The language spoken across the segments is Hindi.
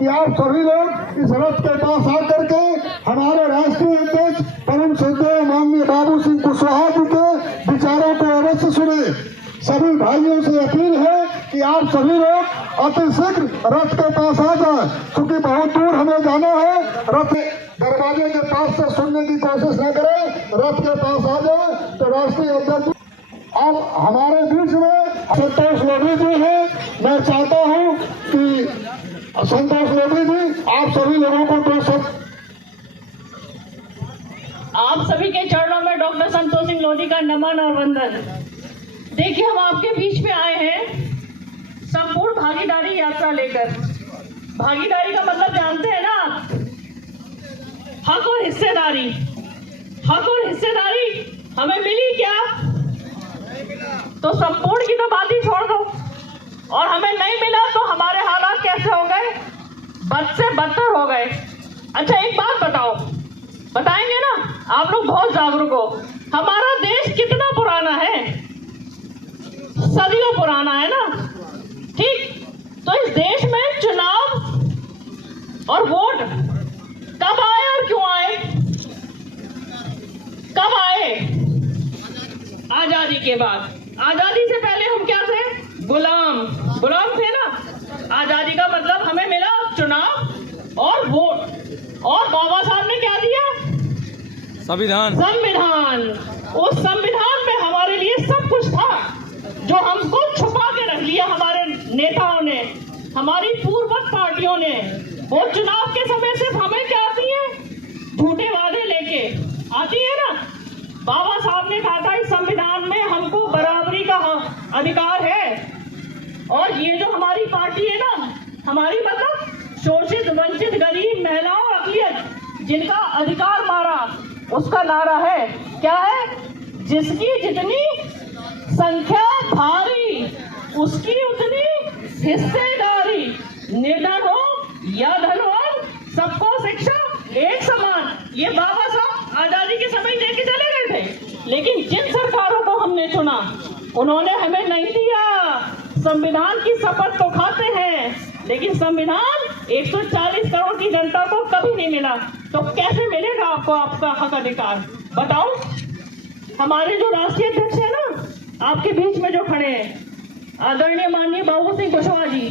कि आप सभी लोग इस रथ के पास आकर के हमारे राष्ट्रीय अध्यक्ष परम श्रद्धेय माननीय बाबू सिंह कुशवाहा जी के विचारों को अवश्य सुने। सभी भाइयों से अपील है कि आप सभी लोग अतिशीघ्र रथ के पास आ जाएं, क्योंकि बहुत दूर हमें जाना है। रथ दरवाजे के पास से सुनने की कोशिश न करें, रथ के पास आ जाए तो राष्ट्रीय अध्यक्ष। अब हमारे बीच में संतोष लोधी जी हैं। मैं चाहता हूं कि संतोष लोधी जी आप सभी लोगों को दो शब्द। आप सभी के चरणों में डॉक्टर संतोष सिंह लोधी का नमन और वंदन। देखिए, हम आपके बीच में आए हैं संपूर्ण भागीदारी यात्रा लेकर। भागीदारी का मतलब जानते हैं ना आप? हक और हिस्सेदारी। हक और हिस्सेदारी हमें मिली क्या? तो संपूर्ण की तो बात ही छोड़ दो। और हमें नहीं मिला तो हमारे हालात कैसे हो गए? बद से बदतर हो गए। अच्छा, एक बात बताओ, बताएंगे ना? आप लोग बहुत जागरूक हो। हमारा देश कितना पुराना है? सदियों पुराना है ना? ठीक, तो इस देश में चुनाव और वोट कब आए और क्यों आए? कब आए? आजादी के बाद। आजादी से पहले हम क्या थे? गुलाम थे ना। आजादी का मतलब हमें मिला चुनाव और वोट। और बाबा साहब ने क्या दिया? संविधान। उस संविधान में हमारे लिए सब कुछ था, जो हमको छुपा के रख लिया हमारे नेताओं ने, हमारी पूर्वज पार्टियों ने। वो चुनाव के समय सिर्फ हमें क्या आती है? झूठे वादे लेके आती है ना। बाबा साहब ने कहा था इस संविधान में हमको बराबरी का अधिकार है। और ये जो हमारी पार्टी है ना, हमारी मतलब शोषित, वंचित, गरीब, महिलाओं, अक़लियत, जिनका अधिकार मारा, उसका नारा है क्या है? जिसकी जितनी संख्या भारी, उसकी उतनी हिस्सेदारी। निर्धन हो या धनवान, सबको शिक्षा एक समान। ये बाबा साहब आजादी के समय देके चले गए थे। लेकिन जिन सरकारों को हमने चुना, उन्होंने हमें नहीं दिया। संविधान की शपथ तो खाते हैं, लेकिन संविधान 140 करोड़ की जनता को कभी नहीं मिला। तो कैसे मिलेगा आपको आपका हक अधिकार? बताओ। हमारे जो राष्ट्रीय अध्यक्ष है ना, आपके बीच में जो खड़े हैं, आदरणीय माननीय बाबू सिंह कुशवाहा जी,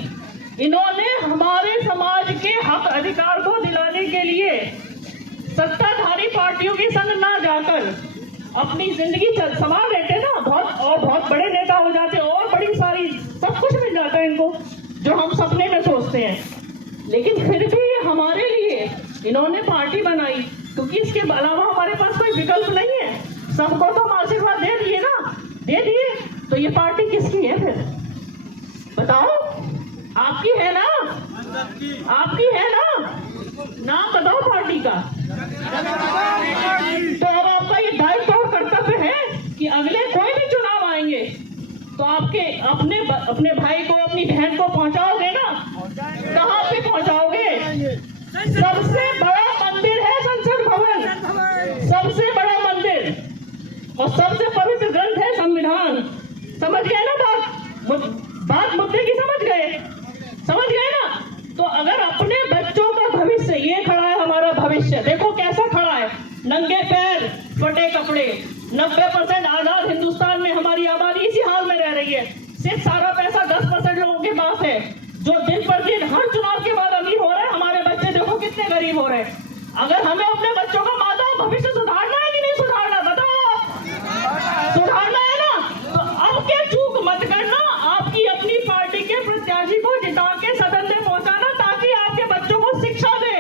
इन्होंने हमारे समाज के हक अधिकार को दिलाने के लिए सत्ताधारी पार्टियों के संग ना जाकर अपनी जिंदगी संभाल लेते ना, बहुत बड़े नेता हो जाते और बड़ी सारी सब कुछ मिल जाता है इनको, जो हम सपने में सोचते हैं। लेकिन फिर भी हमारे लिए इन्होंने पार्टी बनाई, क्योंकि इसके अलावा हमारे पास कोई विकल्प नहीं है। सबको तो हम आशीर्वाद दे दिए ना, दे दिए। तो ये पार्टी किसकी है फिर? बताओ। आपकी है ना? आपकी है ना? नाम बताओ पार्टी का। तो अब आपका ये दायित्व और कर्तव्य है कि अगले कोई भी चुनाव आएंगे तो आपके अपने भाई को, अपनी बहन को पहुंचाओगे ना? कहाँ पे पहुंचाओगे? सबसे बड़ा मंदिर है संसद भवन, सबसे बड़ा मंदिर, और सबसे पवित्र ग्रंथ है संविधान। समझ गए ना बात मुद्दे की? समझ गए ना? तो अगर अपने बच्चों का भविष्य, ये खड़ा है हमारा भविष्य, देखो कैसा खड़ा है, नंगे पैर, फटे कपड़े। 90% आजाद हिंदुस्तान में हमारी आबादी इसी हाल में रह रही है। सिर्फ सारा पैसा 10% लोगों के पास है, जो दिन पर दिन हर चुनाव के बाद अमीर हो रहे हैं। हमारे बच्चे देखो कितने गरीब हो रहे हैं। अगर हमें अपने बच्चों का माता भविष्य सुधारना है कि नहीं सुधारना? बताओ। सुधारना है ना? तो अब क्या चूक मत करना, आपकी अपनी पार्टी के प्रत्याशी को जिता के सदन में पहुंचाना, ताकि आपके बच्चों को शिक्षा दे,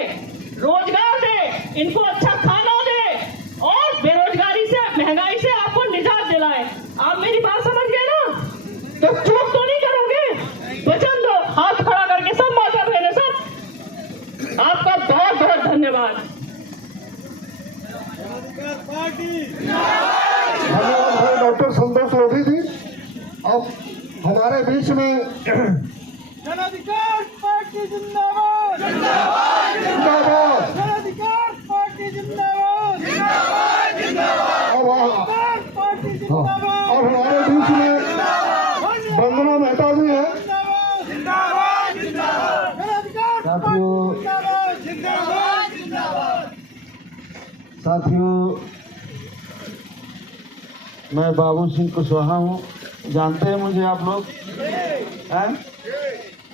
रोजगार दे, इनको अच्छा खाना दे, और बेरोजगारी से, महंगाई से आपको निजात दिलाए। आप मेरी बात समझ गए ना? तो चूक तो नहीं करोगे? वचन दो, हाथ खड़ा करके सब माता बहने सब। आपका बहुत बहुत धन्यवाद। डॉक्टर संतोष लोधी जी, अब हमारे बीच में जन अधिकार पार्टी जिंदाबाद, जिंदाबाद। जन अधिकार पार्टी जिंदाबाद, अब हमारे बीच में वंदना मेहता जी है। जन अधिकार साथियों, मैं बाबू सिंह कुशवाहा हूँ। जानते हैं मुझे आप लोग हैं?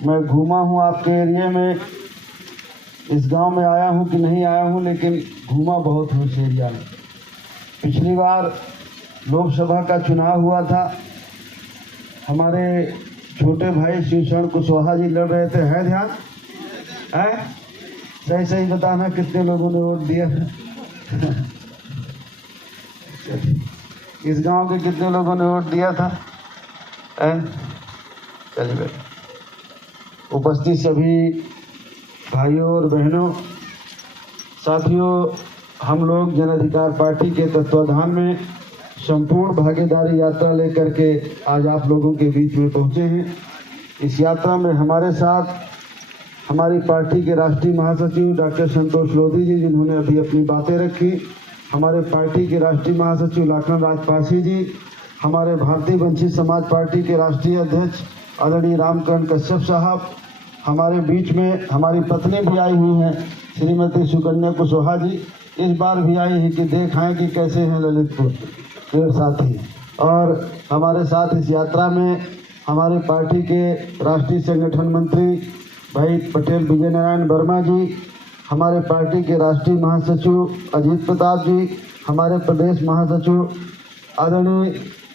मैं घूमा हूँ आपके एरिया में, इस गांव में आया हूँ कि नहीं आया हूँ, लेकिन घूमा बहुत हूँ इस एरिया में। पिछली बार लोकसभा का चुनाव हुआ था, हमारे छोटे भाई शिवशरण कुशवाहा जी लड़ रहे थे। है ध्यान है? सही सही बताना कितने लोगों ने वोट दिया। इस गांव के कितने लोगों ने वोट दिया था? चलिए, उपस्थित सभी भाइयों और बहनों, साथियों, हम लोग जन अधिकार पार्टी के तत्वाधान में संपूर्ण भागीदारी यात्रा लेकर के आज आप लोगों के बीच में पहुंचे हैं। इस यात्रा में हमारे साथ हमारी पार्टी के राष्ट्रीय महासचिव डॉक्टर संतोष लोधी जी, जिन्होंने अभी अपनी बातें रखी, हमारे पार्टी के राष्ट्रीय महासचिव लाखन राजपासी जी, हमारे भारतीय वंचित समाज पार्टी के राष्ट्रीय अध्यक्ष आदरणीय रामकरण कश्यप साहब, हमारे बीच में हमारी पत्नी भी आई हुई हैं श्रीमती सुकन्या कुशवाहा जी, इस बार भी आई हैं कि देखाएं कि कैसे हैं ललितपुर के साथी। और हमारे साथ इस यात्रा में हमारे पार्टी के राष्ट्रीय संगठन मंत्री भाई पटेल विजय नारायण वर्मा जी, हमारे पार्टी के राष्ट्रीय महासचिव अजीत प्रताप जी, हमारे प्रदेश महासचिव आदरणीय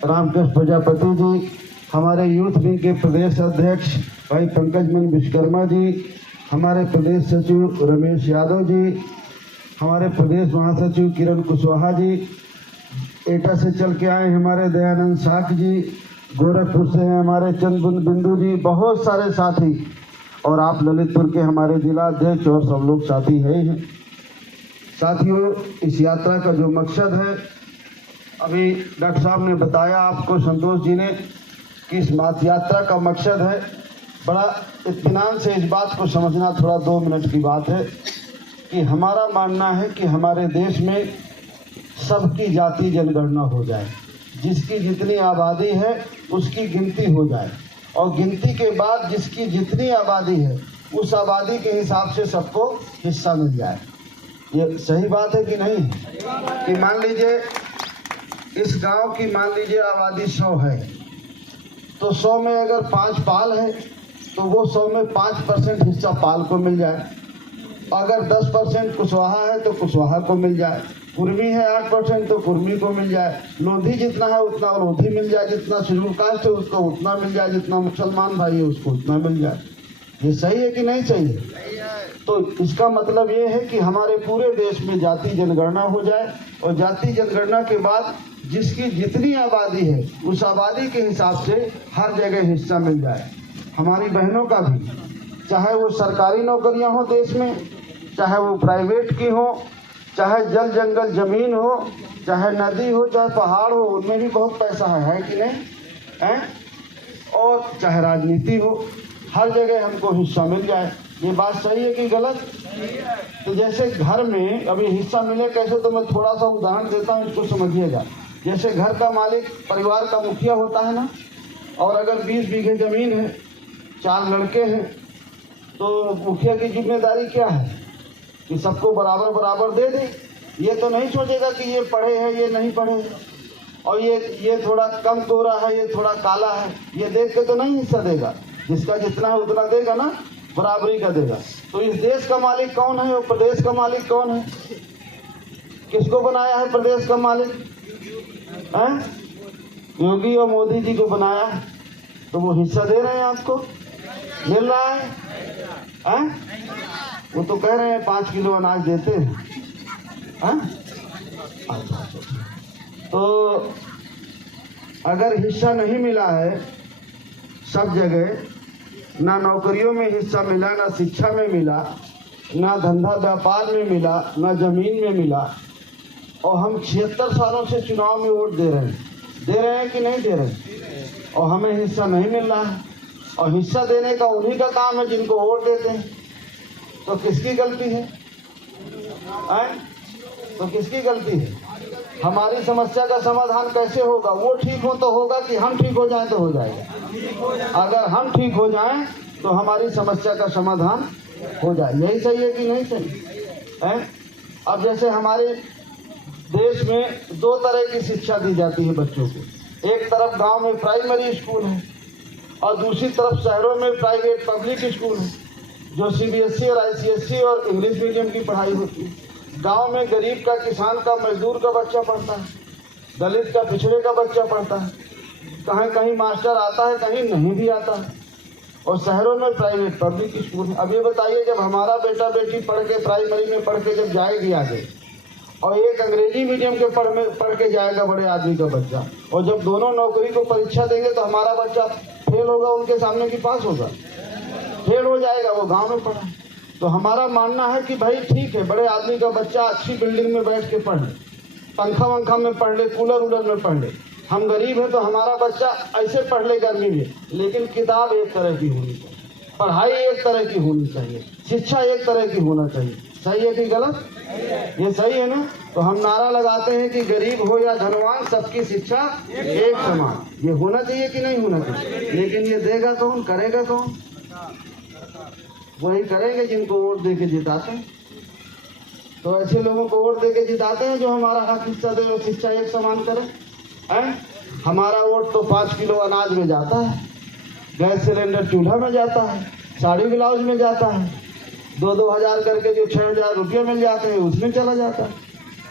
रामकृष्ण प्रजापति जी, हमारे यूथ विंग के प्रदेश अध्यक्ष भाई पंकज मन विश्वकर्मा जी, हमारे प्रदेश सचिव रमेश यादव जी, हमारे प्रदेश महासचिव किरण कुशवाहा जी, एटा से चल के आए हमारे दयानंद साख जी, गोरखपुर से हैं हमारे चंद बिंदु जी, बहुत सारे साथी, और आप ललितपुर के हमारे जिला अध्यक्ष और सब लोग साथी हैं। साथियों, इस यात्रा का जो मकसद है, अभी डॉक्टर साहब ने बताया आपको, संतोष जी ने, कि इस यात्रा का मकसद है, बड़ा इत्मीनान से इस बात को समझना, थोड़ा 2 मिनट की बात है, कि हमारा मानना है कि हमारे देश में सबकी जाति जनगणना हो जाए, जिसकी जितनी आबादी है उसकी गिनती हो जाए, और गिनती के बाद जिसकी जितनी आबादी है उस आबादी के हिसाब से सबको हिस्सा मिल जाए। ये सही बात है कि नहीं? कि मान लीजिए इस गांव की मान लीजिए आबादी 100 है, तो 100 में अगर 5 पाल है तो वो 100 में 5% हिस्सा पाल को मिल जाए, अगर 10% कुशवाहा है तो कुशवाहा को मिल जाए, कुर्मी है 8% तो कुर्मी को मिल जाए, लोधी जितना है उतना लोधी मिल जाए, जितना शेड्यूल कास्ट है उसको उतना मिल जाए, जितना मुसलमान भाई है उसको उतना मिल जाए। ये सही है कि नहीं सही है? तो इसका मतलब ये है कि हमारे पूरे देश में जाति जनगणना हो जाए, और जाति जनगणना के बाद जिसकी जितनी आबादी है उस आबादी के हिसाब से हर जगह हिस्सा मिल जाए। हमारी बहनों का भी, चाहे वो सरकारी नौकरियां हो देश में, चाहे वो प्राइवेट की हो, चाहे जल जंगल जमीन हो, चाहे नदी हो, चाहे पहाड़ हो, उनमें भी बहुत पैसा है कि नहीं है? और चाहे राजनीति हो, हर जगह हमको हिस्सा मिल जाए। ये बात सही है कि गलत? तो जैसे घर में अभी हिस्सा मिले कैसे, तो मैं थोड़ा सा उदाहरण देता हूँ, इसको समझिएगा। जैसे घर का मालिक परिवार का मुखिया होता है ना, और अगर 20 बीघे ज़मीन है, 4 लड़के हैं, तो मुखिया की जिम्मेदारी क्या है कि सबको बराबर बराबर दे दे। ये तो नहीं सोचेगा कि ये पढ़े हैं ये नहीं पढ़े हैं, और ये थोड़ा कम गोरा है ये थोड़ा काला है, ये देख के तो नहीं हिस्सा देगा। जिसका जितना है उतना देगा ना, बराबरी का देगा। तो इस देश का मालिक कौन है और प्रदेश का मालिक कौन है? किसको बनाया है प्रदेश का मालिक? हैं? योगी और मोदी जी को बनाया है, तो वो हिस्सा दे रहे हैं, आपको मिल रहा है? वो तो कह रहे हैं 5 किलो अनाज देते हैं। तो अगर हिस्सा नहीं मिला है सब जगह, ना नौकरियों में हिस्सा मिला, ना शिक्षा में मिला, ना धंधा व्यापार में मिला, ना जमीन में मिला, और हम 76 सालों से चुनाव में वोट दे रहे हैं कि नहीं दे रहे, और हमें हिस्सा नहीं मिल रहा है। और हिस्सा देने का उन्हीं का काम है जिनको वोट देते हैं, तो किसकी गलती है? तो किसकी गलती है? हमारी समस्या का समाधान कैसे होगा? वो ठीक हो तो होगा कि हम ठीक हो जाएं तो हो जाएगा? अगर हम ठीक हो जाएं तो हमारी समस्या का समाधान हो जाए। यही सही है कि नहीं सही है? अब जैसे हमारे देश में दो तरह की शिक्षा दी जाती है बच्चों को। एक तरफ गांव में प्राइमरी स्कूल है और दूसरी तरफ शहरों में प्राइवेट पब्लिक स्कूल है, जो CBSE और ICSE और इंग्लिश मीडियम की पढ़ाई होती है। गांव में गरीब का, किसान का, मजदूर का बच्चा पढ़ता है, दलित का, पिछड़े का बच्चा पढ़ता है। कहीं कहीं मास्टर आता है, कहीं नहीं भी आता है। और शहरों में प्राइवेट पब्लिक स्कूल है। अब ये बताइए, जब हमारा बेटा बेटी पढ़ के प्राइमरी में पढ़ के जब जाएगी आगे, और एक अंग्रेजी मीडियम के पढ़ के जाएगा बड़े आदमी का बच्चा, और जब दोनों नौकरी को परीक्षा देंगे तो हमारा बच्चा फेल होगा उनके सामने कि पास होगा? फेल हो जाएगा। वो गांव में पढ़ा। तो हमारा मानना है कि भाई ठीक है, बड़े आदमी का बच्चा अच्छी बिल्डिंग में बैठ के पढ़ ले, पंखा वंखा में पढ़ ले, कूलर वूलर में पढ़ ले। हम गरीब हैं तो हमारा बच्चा ऐसे पढ़ ले गर्मी में, लेकिन किताब एक तरह की होनी चाहिए, पढ़ाई एक तरह की होनी चाहिए, शिक्षा एक तरह की होना चाहिए। सही है कि गलत? ये सही है ना? तो हम नारा लगाते हैं कि गरीब हो या धनवान, सबकी शिक्षा एक समान। ये होना चाहिए कि नहीं होना चाहिए? लेकिन ये देगा कौन, करेगा कौन? वही करेंगे जिनको वोट दे के जिताते हैं। तो ऐसे लोगों को वोट दे के जिताते हैं जो हमारा हक हिस्सा दे और शिक्षा एक समान करे। हमारा वोट तो 5 किलो अनाज में जाता है, गैस सिलेंडर चूल्हा में जाता है, साड़ी ब्लाउज में जाता है, 2-2 हज़ार करके जो 6,000 रुपये मिल जाते हैं उसमें चला जाता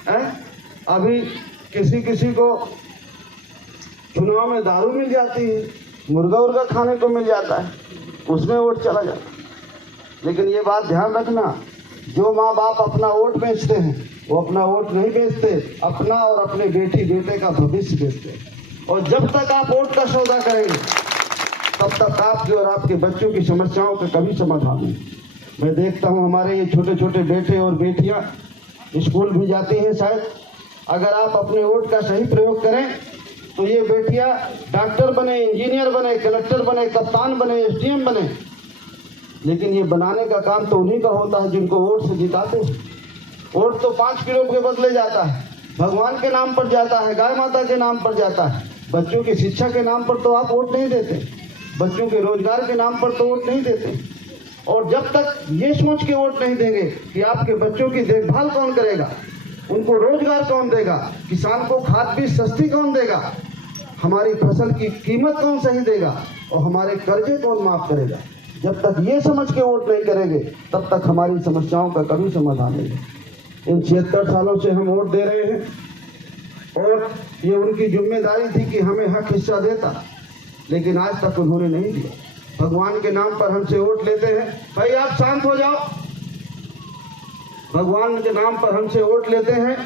है। अभी किसी को चुनाव में दारू मिल जाती है, मुर्गा उर्गा खाने को मिल जाता है, उसमें वोट चला जाता है। लेकिन ये बात ध्यान रखना, जो माँ बाप अपना वोट बेचते हैं वो अपना वोट नहीं बेचते, अपना और अपने बेटी बेटे का भविष्य बेचते हैं। और जब तक आप वोट का सौदा करेंगे तब तक आपके और आपके बच्चों की समस्याओं का कभी समाधान नहीं। मैं देखता हूँ हमारे ये छोटे छोटे बेटे और बेटियाँ स्कूल भी जाती हैं। शायद अगर आप अपने वोट का सही प्रयोग करें तो ये बेटियाँ डॉक्टर बने, इंजीनियर बने, कलेक्टर बने, कप्तान बने, SDM बने। लेकिन ये बनाने का काम तो उन्हीं का होता है जिनको वोट से जिताते हैं। वोट तो 5 किलो के बदले जाता है, भगवान के नाम पर जाता है, गाय माता के नाम पर जाता है। बच्चों की शिक्षा के नाम पर तो आप वोट नहीं देते, बच्चों के रोजगार के नाम पर तो वोट नहीं देते। और जब तक ये सोच के वोट नहीं देंगे कि आपके बच्चों की देखभाल कौन करेगा, उनको रोजगार कौन देगा, किसान को खाद बीज सस्ती कौन देगा, हमारी फसल की कीमत कौन सही देगा और हमारे कर्जे कौन माफ करेगा, जब तक ये समझ के वोट नहीं करेंगे तब तक हमारी समस्याओं का कभी समाधान नहीं है। इन 76 सालों से हम वोट दे रहे हैं और ये उनकी जिम्मेदारी थी कि हमें हक हिस्सा देता, लेकिन आज तक उन्होंने नहीं दिया। भगवान के नाम पर हमसे वोट लेते हैं। भाई आप शांत हो जाओ। भगवान के नाम पर हमसे वोट लेते हैं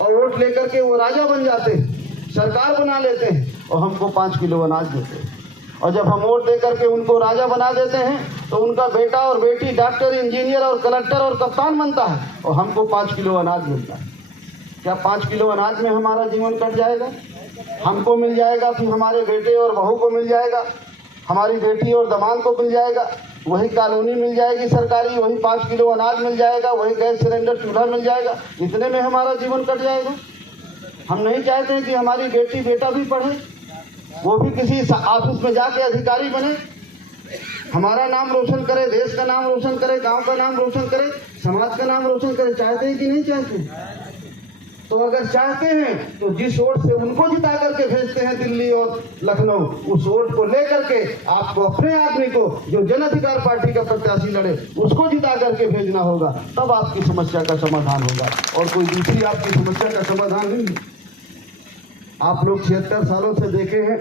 और वोट लेकर के वो राजा बन जाते हैं, सरकार बना लेते हैं और हमको 5 किलो अनाज देते हैं। और जब हम वोट दे करके उनको राजा बना देते हैं तो उनका बेटा और बेटी डॉक्टर, इंजीनियर और कलेक्टर और कप्तान बनता है और हमको 5 किलो अनाज मिलता है। क्या 5 किलो अनाज में हमारा जीवन कट जाएगा? हमको मिल जाएगा, फिर हमारे बेटे और बहू को मिल जाएगा, हमारी बेटी और दामाद को मिल जाएगा, वही कॉलोनी मिल जाएगी सरकारी, वही 5 किलो अनाज मिल जाएगा, वही गैस सिलेंडर चूल्हा मिल जाएगा। इतने में हमारा जीवन कट जाएगा? हम नहीं चाहते हैं कि हमारी बेटी बेटा भी पढ़े, वो भी किसी ऑफिस में जाके अधिकारी बने, हमारा नाम रोशन करे, देश का नाम रोशन करे, गांव का नाम रोशन करे, समाज का नाम रोशन करे। चाहते हैं कि नहीं चाहते? तो अगर चाहते हैं तो जिस वोट से उनको जिता करके भेजते हैं दिल्ली और लखनऊ, उस वोट को लेकर के आपको अपने आदमी को, जो जन अधिकार पार्टी का प्रत्याशी लड़े, उसको जिता करके भेजना होगा। तब आपकी समस्या का समाधान होगा और कोई दूसरी आपकी समस्या का समाधान नहीं। आप लोग 76 सालों से देखे हैं